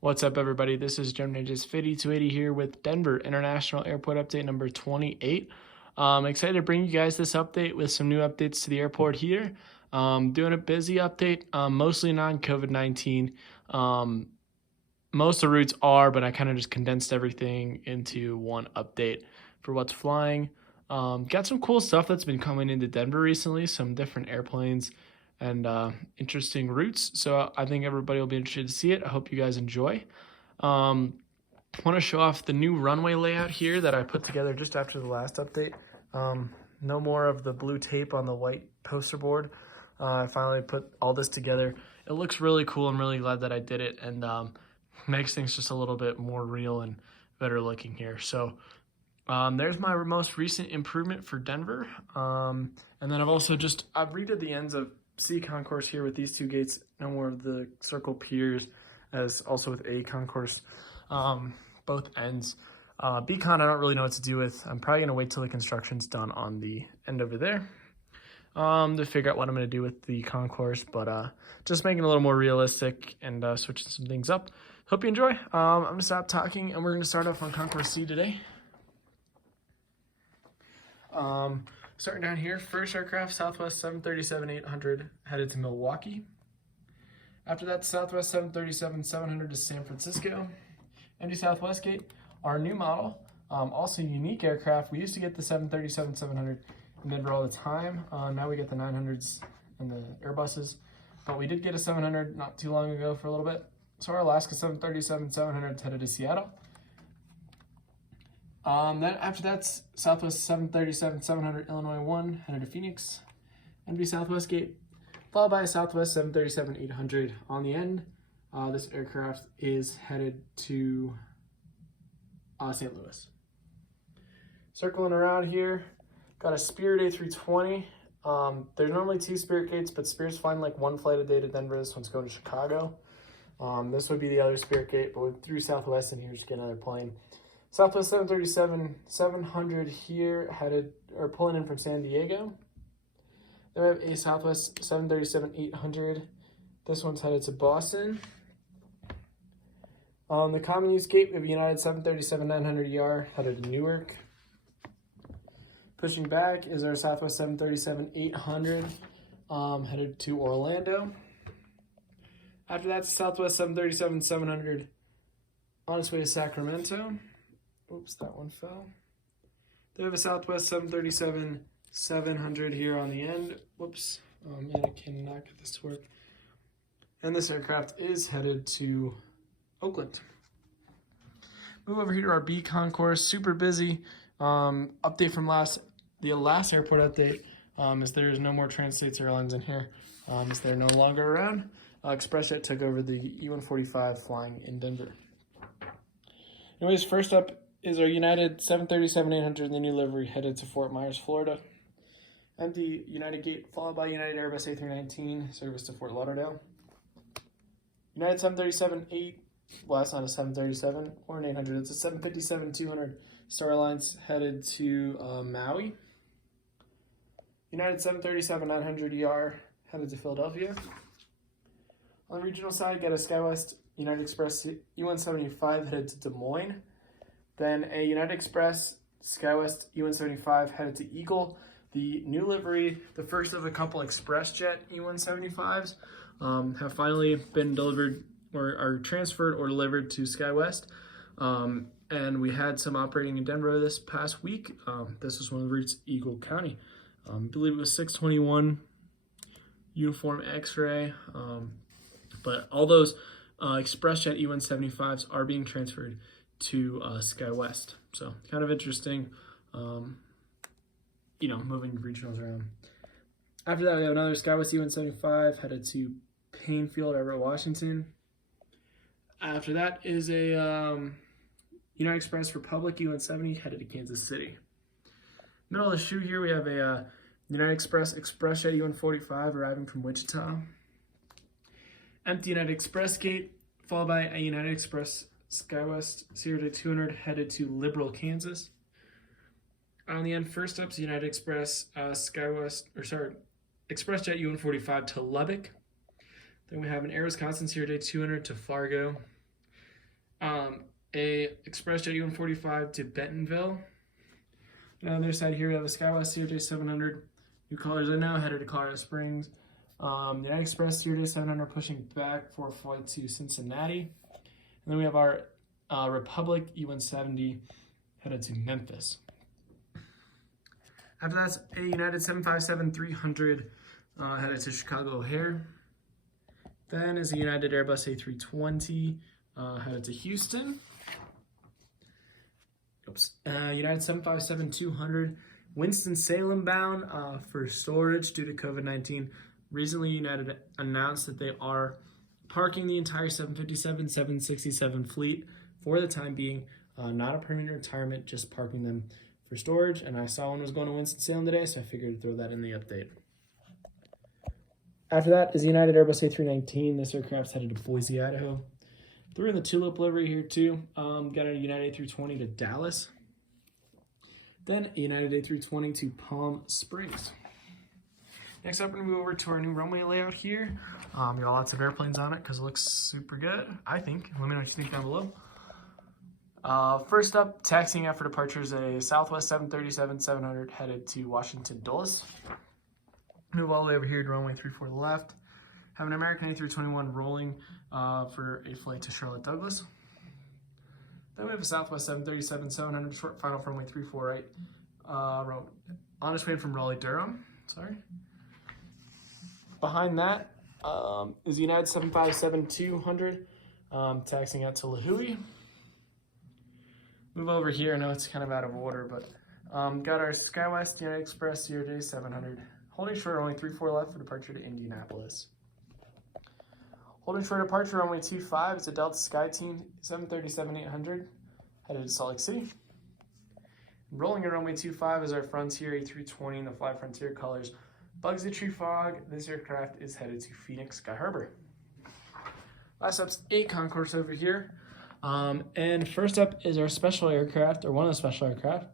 What's up, everybody? This is Jim Ninjas 5280 here with Denver International Airport update number 28. I'm excited to bring you guys this update with some new updates to the airport here. Doing a busy update, mostly non-COVID-19. Most of the routes are, but I kind of just condensed everything into one update for what's flying. Got some cool stuff that's been coming into Denver recently, some different airplanes and interesting routes. So I think everybody will be interested to see it. I hope you guys enjoy. Want to show off the new runway layout here that I put together just after the last update. No more of the blue tape on the white poster board. I finally put all this together. It looks really cool. I'm really glad that I did it, and makes things just a little bit more real and better looking here. So there's my most recent improvement for Denver. And then I've redid the ends of C concourse here with these two gates. No more of the circle piers, as also with A concourse, both ends. B-con, I don't really know what to do with. I'm probably going to wait till the construction's done on the end over there to figure out what I'm going to do with the concourse, but just making it a little more realistic and switching some things up. Hope you enjoy. I'm going to stop talking, and we're going to start off on Concourse C today. Starting down here, first aircraft, Southwest 737-800 headed to Milwaukee. After that, Southwest 737-700 to San Francisco. Empty Southwest gate, our new model, also unique aircraft. We used to get the 737-700 in Denver all the time. Now we get the 900s and the Airbuses, but we did get a 700 not too long ago for a little bit. So our Alaska 737-700 headed to Seattle. Then after that, Southwest 737-700 Illinois 1 headed to Phoenix. Empty Southwest gate, followed by Southwest 737-800 on the end. This aircraft is headed to St. Louis. Circling around here, got a Spirit A320. There's normally two Spirit gates, but Spirit's flying like one flight a day to Denver. This one's going to Chicago. This would be the other Spirit gate, but we threw Southwest in here to get another plane. Southwest 737-700 here pulling in from San Diego. Then we have a Southwest 737-800. This one's headed to Boston. On the common use gate, we have a United 737-900ER headed to Newark. Pushing back is our Southwest 737-800 headed to Orlando. After that, Southwest 737-700 on its way to Sacramento. Oops, that one fell. They have a Southwest 737-700 here on the end. Whoops, man, I cannot get this to work. And this aircraft is headed to Oakland. Move over here to our B concourse, super busy. Update from the last airport update is there's no more Trans-States Airlines in here, as they're no longer around. ExpressJet took over the E-145 flying in Denver. Anyways, first up is our United 737-800 in the new livery headed to Fort Myers, Florida. Empty United gate, followed by United Airbus A319, service to Fort Lauderdale. United 737-8, well, that's not a 737 or an 800, it's a 757-200 Star Alliance headed to Maui. United 737-900ER headed to Philadelphia. On the regional side, got a SkyWest United Express E-175 headed to Des Moines. Then a United Express SkyWest E-175 headed to Eagle. The new livery, the first of a couple ExpressJet E-175s, have finally been delivered or are transferred or delivered to SkyWest. And we had some operating in Denver this past week. This was one of the routes, Eagle County. I believe it was 621 uniform X-ray. But all those ExpressJet E-175s are being transferred to SkyWest. So kind of interesting, moving regionals around. After that, we have another SkyWest E-175 headed to Painfield, Everett, Washington. After that is a United Express Republic E-170 headed to Kansas City. Middle of the shoe here, we have a United Express ExpressJet E-145 arriving from Wichita. Empty United Express gate, followed by a United Express SkyWest Sierra 200 headed to Liberal, Kansas. On the end, first up is United Express ExpressJet U-145 to Lubbock. Then we have an Air Wisconsin Sierra 200 to Fargo. A Express Jet U-145 to Bentonville. And on the other side here, we have a SkyWest CRJ 700. New colors are now headed to Colorado Springs. United Express CRJ 700 pushing back for flight to Cincinnati. And then we have our Republic E-170 headed to Memphis. After that's a United 757-300 headed to Chicago O'Hare. Then is a United Airbus A320 headed to Houston. United 757-200 Winston-Salem bound for storage due to COVID-19. Recently, United announced that they are parking the entire 757, 767 fleet for the time being. Not a permanent retirement, just parking them for storage. And I saw one was going to Winston-Salem today, so I figured to throw that in the update. After that is the United Airbus A319. This aircraft's headed to Boise, Idaho. Threw in the tulip livery here too. Got a United A320 to Dallas. Then a United A320 to Palm Springs. Next up, we're gonna move over to our new runway layout here. Got lots of airplanes on it because it looks super good, I think. Let me know what you think down below. First up, taxiing out for departure is a Southwest 737-700 headed to Washington Dulles. Move all the way over here to runway 34 to the left. Have an American A321 rolling for a flight to Charlotte Douglas. Then we have a Southwest 737-700 short final for runway 34 right. On its way from Raleigh, Durham. Sorry. Behind that is the United 757-200 taxiing out to Lihue. Move over here. I know it's kind of out of order, but got our SkyWest United Express CRJ 700 holding short runway 34 left for departure to Indianapolis. Holding short departure runway 25 is a Delta SkyTeam 737-800 headed to Salt Lake City. Rolling in runway 25 is our Frontier A320 in the Fly Frontier colors. Bugsy Tree Fog. This aircraft is headed to Phoenix Sky Harbor. Last up's a Concourse over here. And first up is our special aircraft, or one of the special aircraft,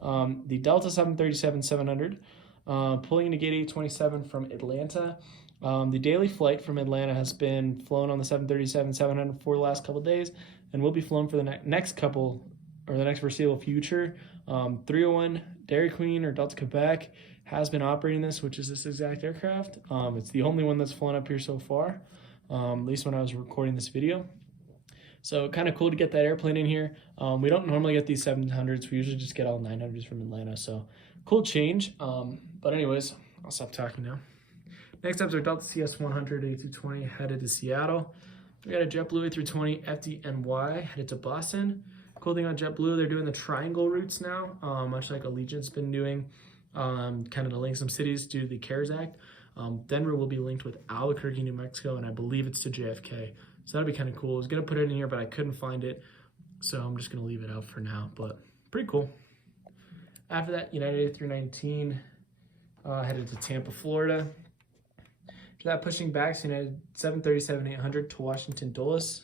the Delta 737-700, pulling into gate 827 from Atlanta. The daily flight from Atlanta has been flown on the 737-700 for the last couple of days, and will be flown for the next foreseeable future. 301 Dairy Queen or Delta Quebec has been operating this, which is this exact aircraft. It's the only one that's flown up here so far, at least when I was recording this video. So kind of cool to get that airplane in here. We don't normally get these 700s. We usually just get all 900s from Atlanta. So cool change. But anyways, I'll stop talking now. Next up is our Delta CS-100 A220 headed to Seattle. We got a JetBlue A320 FDNY headed to Boston. Cool thing on JetBlue, they're doing the triangle routes now, much like Allegiant's been doing, kind of to link some cities due to the CARES Act. Denver will be linked with Albuquerque, New Mexico, and I believe it's to JFK. So that'd be kind of cool. I was going to put it in here, but I couldn't find it. So I'm just going to leave it out for now, but pretty cool. After that, United A319 headed to Tampa, Florida. After that, pushing back, United 737-800 to Washington Dulles.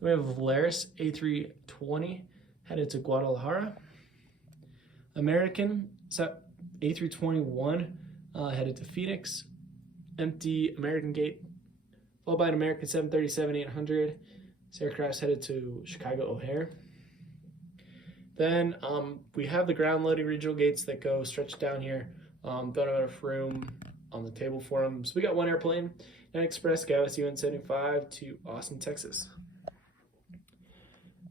Then we have a Volaris A320 headed to Guadalajara. American A321 headed to Phoenix. Empty American gate, followed by an American 737-800. This aircraft's headed to Chicago O'Hare. Then we have the ground loading regional gates that go stretched down here. Don't have enough room on the table for them. So we got one airplane, an Express Galaxy UN75 to Austin, Texas.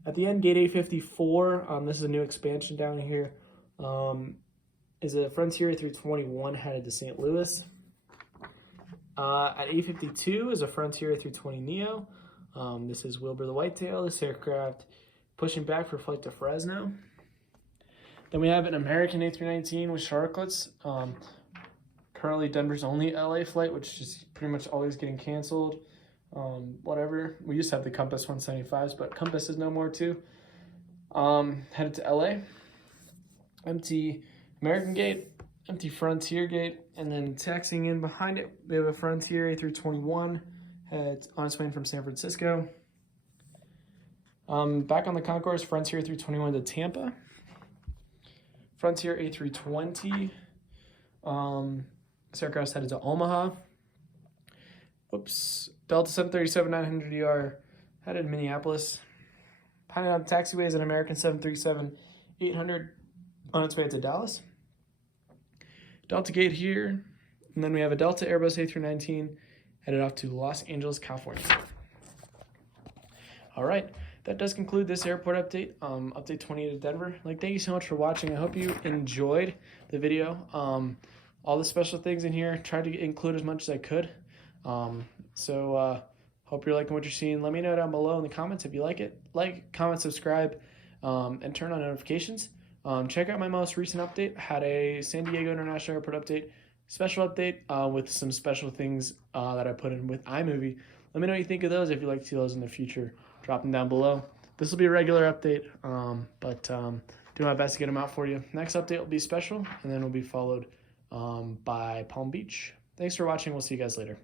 At the end, gate 854, this is a new expansion down here, is a Frontier A321 headed to St. Louis. At 852 is a Frontier A320neo. This is Wilbur the Whitetail. This aircraft pushing back for flight to Fresno. Then we have an American A319 with sharklets. Currently Denver's only LA flight, which is pretty much always getting canceled. Whatever. We used to have the Compass 175s, but Compass is no more too. Headed to LA. Empty American gate, empty Frontier gate, and then taxiing in behind it, we have a Frontier A321 heads on its way in from San Francisco. Back on the Concourse, Frontier A321 to Tampa. Frontier A320. This aircraft's headed to Omaha. Oops. Delta 737-900ER headed to Minneapolis. Piling on the taxiway is an American 737-800 on its way to Dallas. Delta gate here, and then we have a Delta Airbus A319 headed off to Los Angeles, California. All right, that does conclude this airport update, update 28 of Denver. Thank you so much for watching. I hope you enjoyed the video. All the special things in here, tried to include as much as I could. Hope you're liking what you're seeing. Let me know down below in the comments if you like it. Like, comment, subscribe, and turn on notifications. Check out my most recent update. Had a San Diego International Airport update, special update with some special things that I put in with iMovie. Let me know what you think of those if you'd like to see those in the future. Drop them down below. This will be a regular update, but do my best to get them out for you. Next update will be special, and then will be followed by Palm Beach. Thanks for watching. We'll see you guys later.